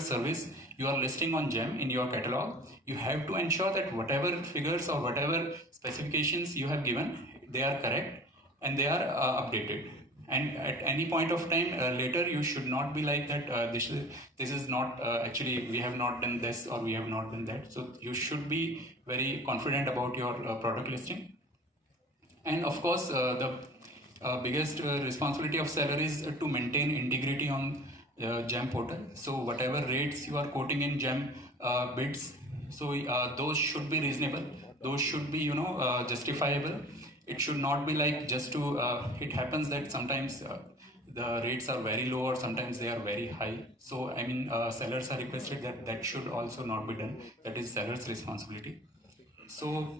service you are listing on GEM in your catalog, you have to ensure that whatever figures or whatever specifications you have given, they are correct and they are updated. And at any point of time later, you should not be like that. This is not actually, we have not done this or we have not done that. So you should be very confident about your product listing. And of course, the biggest responsibility of seller is to maintain integrity on GEM portal. So whatever rates you are quoting in GEM bids, so those should be reasonable. Those should be, justifiable. It should not be like just to. It happens that sometimes the rates are very low or sometimes they are very high. So I mean, sellers are requested that that should also not be done. That is seller's responsibility. So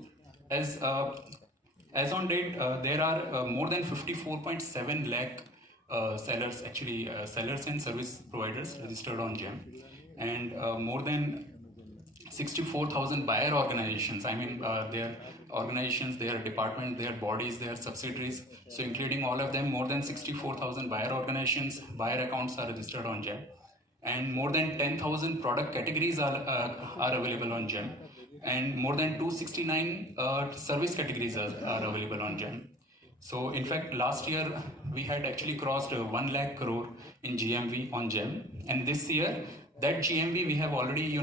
as on date, there are more than 54.7 lakh sellers and service providers registered on GEM, and more than 64,000 buyer organizations. I mean, their organizations, their department, their bodies, their subsidiaries. So including all of them, more than 64,000 buyer organizations, buyer accounts are registered on GEM, and more than 10,000 product categories are available on GEM, and more than 269 service categories are available on GEM. So in fact, last year we had actually crossed 1 lakh crore in GMV on GEM, and this year that GMV we have already,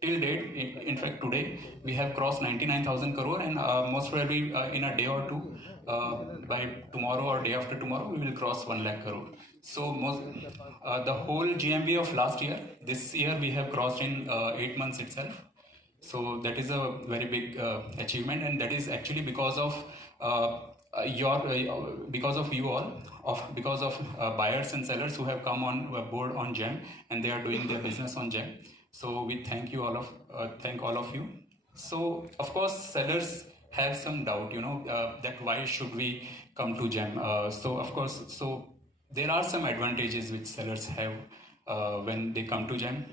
till date, in fact today, we have crossed 99,000 crore, and most probably in a day or two, by tomorrow or day after tomorrow, we will cross 1 lakh crore. So the whole GMV of last year, this year we have crossed in 8 months itself. So that is a very big achievement, and that is actually because of because of you all, because of buyers and sellers who have come on board on GEM, and they are doing their business on GEM. So we thank all of you. So of course, sellers have some doubt, that why should we come to GEM? So of course, so there are some advantages which sellers have when they come to GEM.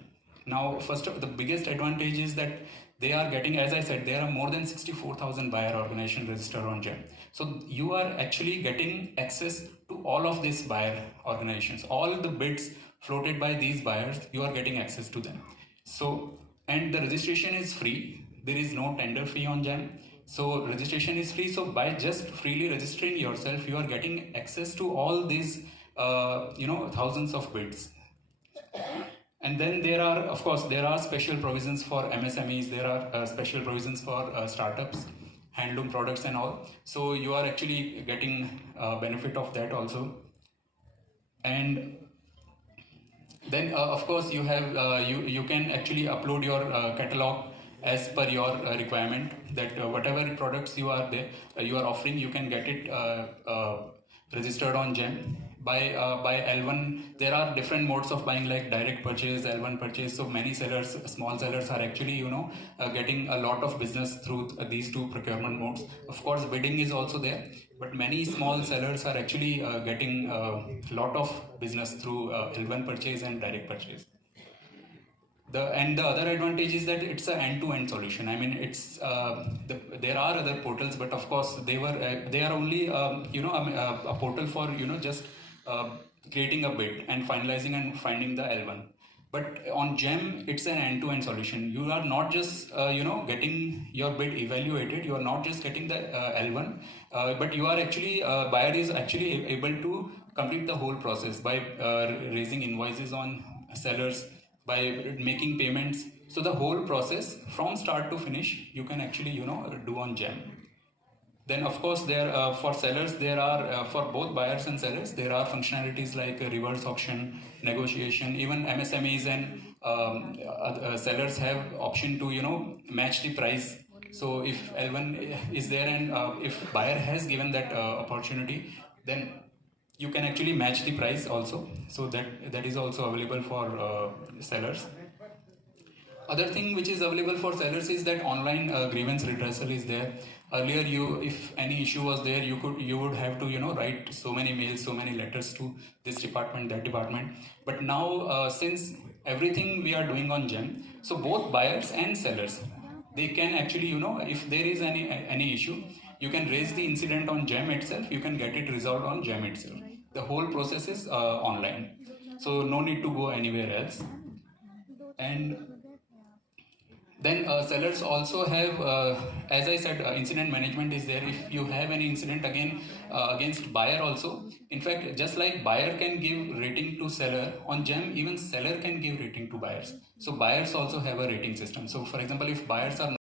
Now, first of the biggest advantage is that they are getting, as I said, there are more than 64,000 buyer organizations registered on GEM. So you are actually getting access to all of these buyer organizations. All the bids floated by these buyers, you are getting access to them. So, and the registration is free. There is no tender fee on GEM. So registration is free. So by just freely registering yourself, you are getting access to all these, thousands of bids. And then there are, of course, there are special provisions for MSMEs. There are special provisions for startups, handloom products and all. So you are actually getting benefit of that also. And then of course you have you can actually upload your catalog as per your requirement, that whatever products you are offering, you can get it registered on GEM. By L1, there are different modes of buying, like direct purchase, L1 purchase. So many sellers, small sellers, are actually getting a lot of business through these two procurement modes. Of course, bidding is also there, but many small sellers are actually getting a lot of business through L1 purchase and direct purchase. The other advantage is that it's an end-to-end solution. I mean, it's there are other portals, but of course they are only a portal for just creating a bid and finalizing and finding the L1. But on GEM, it's an end-to-end solution. You are not just getting your bid evaluated. You are not just getting the L1, but you are actually buyer is actually able to complete the whole process by raising invoices on sellers, by making payments. So the whole process from start to finish, you can actually do on GEM. Then of course there for sellers, there are for both buyers and sellers, there are functionalities like reverse auction, negotiation. Even MSMEs and sellers have option to match the price. So if L1 is there and if buyer has given that opportunity, then you can actually match the price also. So that is also available for sellers. Other thing which is available for sellers is that online grievance redressal is there. Earlier, if any issue was there, you would have to write so many mails, so many letters to this department, that department. But now since everything we are doing on GEM, so both buyers and sellers, they can actually if there is any issue, you can raise the incident on GEM itself. You can get it resolved on GEM itself. The whole process is online, so no need to go anywhere else. And then sellers also have, as I said, incident management is there. If you have any incident against buyer also, in fact, just like buyer can give rating to seller, on GEM even seller can give rating to buyers. So buyers also have a rating system. So for example, if buyers are